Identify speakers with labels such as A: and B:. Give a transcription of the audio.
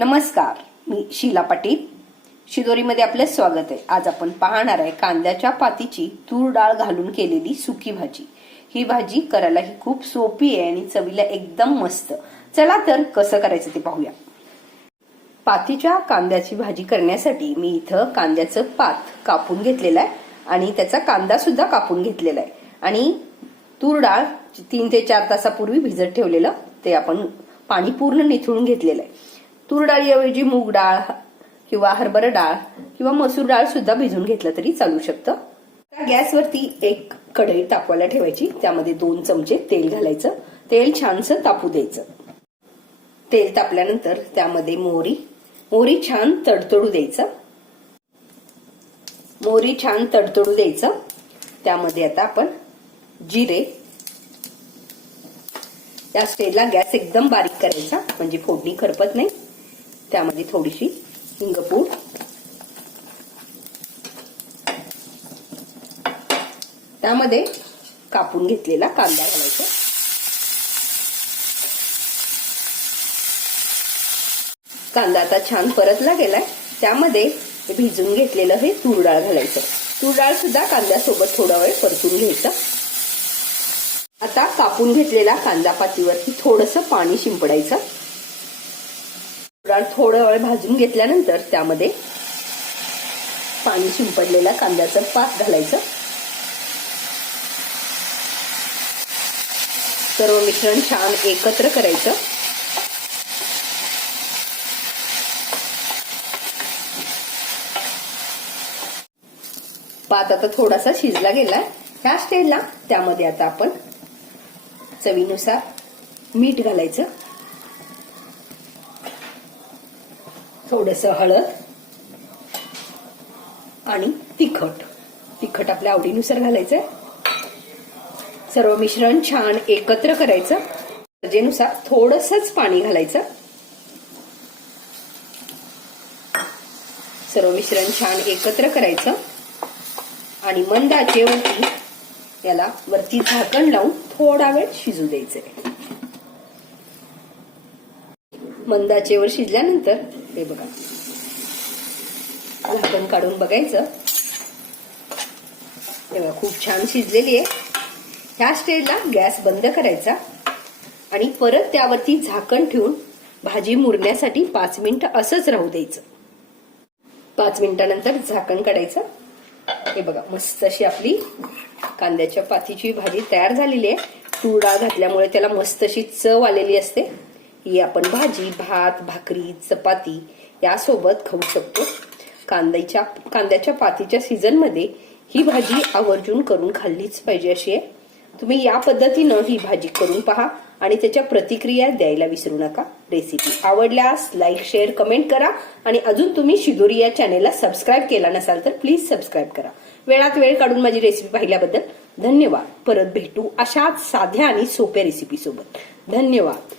A: नमस्कार मी शीला पाटील. शिदोरीमध्ये आपलं स्वागत आहे. आज आपण पाहणार आहे कांद्याच्या पातीची तूर डाळ घालून केलेली सुकी भाजी. ही भाजी करायला ही खूप सोपी आहे आणि चवीला एकदम मस्त. चला तर कसं करायचं ते पाहूया. पातीच्या कांद्याची भाजी करण्यासाठी मी इथं कांद्याचं पात कापून घेतलेलं आहे आणि त्याचा कांदा सुद्धा कापून घेतलेला आहे. आणि तूर डाळ तीन ते चार तासापूर्वी भिजत ठेवलेलं ते आपण पाणी पूर्ण निथळून घेतलेलं आहे. तूर डाळीऐवजी मूग डाळ किंवा हरभरा डाळ किंवा मसूर डाळ सुद्धा भिजून घेतलं तरी चालू शकतं. त्या गॅसवरती एक कढई तापवायला ठेवायची. त्यामध्ये दोन चमचे तेल घालायचं. तेल छानसं तापू द्यायचं. तेल तापल्यानंतर त्यामध्ये मोहरी मोहरी छान तडतडू द्यायचं. मोहरी छान तडतडू द्यायचं. त्यामध्ये आता आपण जिरे या स्टेजला गॅस एकदम बारीक करायचा. म्हणजे फोडणी खरपत नाही. त्यामध्ये थोडीशी हिंगपूड त्यामध्ये कापून घेतलेला कांदा घालायचा. कांदा आता छान परतला गेलाय त्यामध्ये भिजून घेतलेलं हे तूर डाळ घालायचं. तूर डाळ सुद्धा कांद्यासोबत थोडा वेळ परतून घ्यायचं. आता कापून घेतलेला कांदा पातीवरती थोडस पाणी शिंपडायचं. कारण थोडं वेळ भाजून घेतल्यानंतर त्यामध्ये पाणी शिंपडलेला कांद्याचं पात घालायचं. सर्व मिश्रण छान एकत्र करायचं. पात आता थोडासा शिजला गेला ह्या स्टेजला त्यामध्ये आता आपण चवीनुसार मीठ घालायचं. थोडस हळद आणि तिखट. तिखट आपल्या आवडीनुसार घालायचंय. सर्व मिश्रण छान एकत्र करायचं. गरजेनुसार थोडसच पाणी घालायचं. सर्व मिश्रण छान एकत्र करायचं. आणि मंद आचेवरती याला वरती झाकण लावून थोडा वेळ शिजू द्यायचंय. मंदाचेवर शिजल्यानंतर हे बघा. झाकण काढून बघायचं. तेव्हा खूप छान शिजलेली आहे. ह्या स्टेजला गॅस बंद करायचा आणि परत त्यावरती झाकण ठेवून भाजी मुरण्यासाठी पाच मिनिटं असंच राहू द्यायचं. पाच मिनिटानंतर झाकण काढायचं. हे बघा मस्त अशी आपली कांद्याच्या पातीची भाजी तयार झालेली आहे. तूर घातल्यामुळे त्याला मस्त अशी चव आलेली असते. ही आपण भाजी भात भाकरी चपाती यासोबत खाऊ शकतो. कांद्याच्या कांद्याच्या पातीच्या सीझनमध्ये ही भाजी आवर्जून करून खाल्लीच पाहिजे अशी आहे. तुम्ही या पद्धतीनं ही भाजी करून पहा आणि त्याच्या प्रतिक्रिया द्यायला विसरू नका. रेसिपी आवडल्यास लाईक शेअर कमेंट करा आणि अजून तुम्ही शिदोरी या चॅनेलला सबस्क्राईब केला नसाल तर प्लीज सबस्क्राईब करा. वेळात वेळ काढून माझी रेसिपी पाहिल्याबद्दल धन्यवाद. परत भेटू अशाच साध्या आणि सोप्या रेसिपी सोबत. धन्यवाद.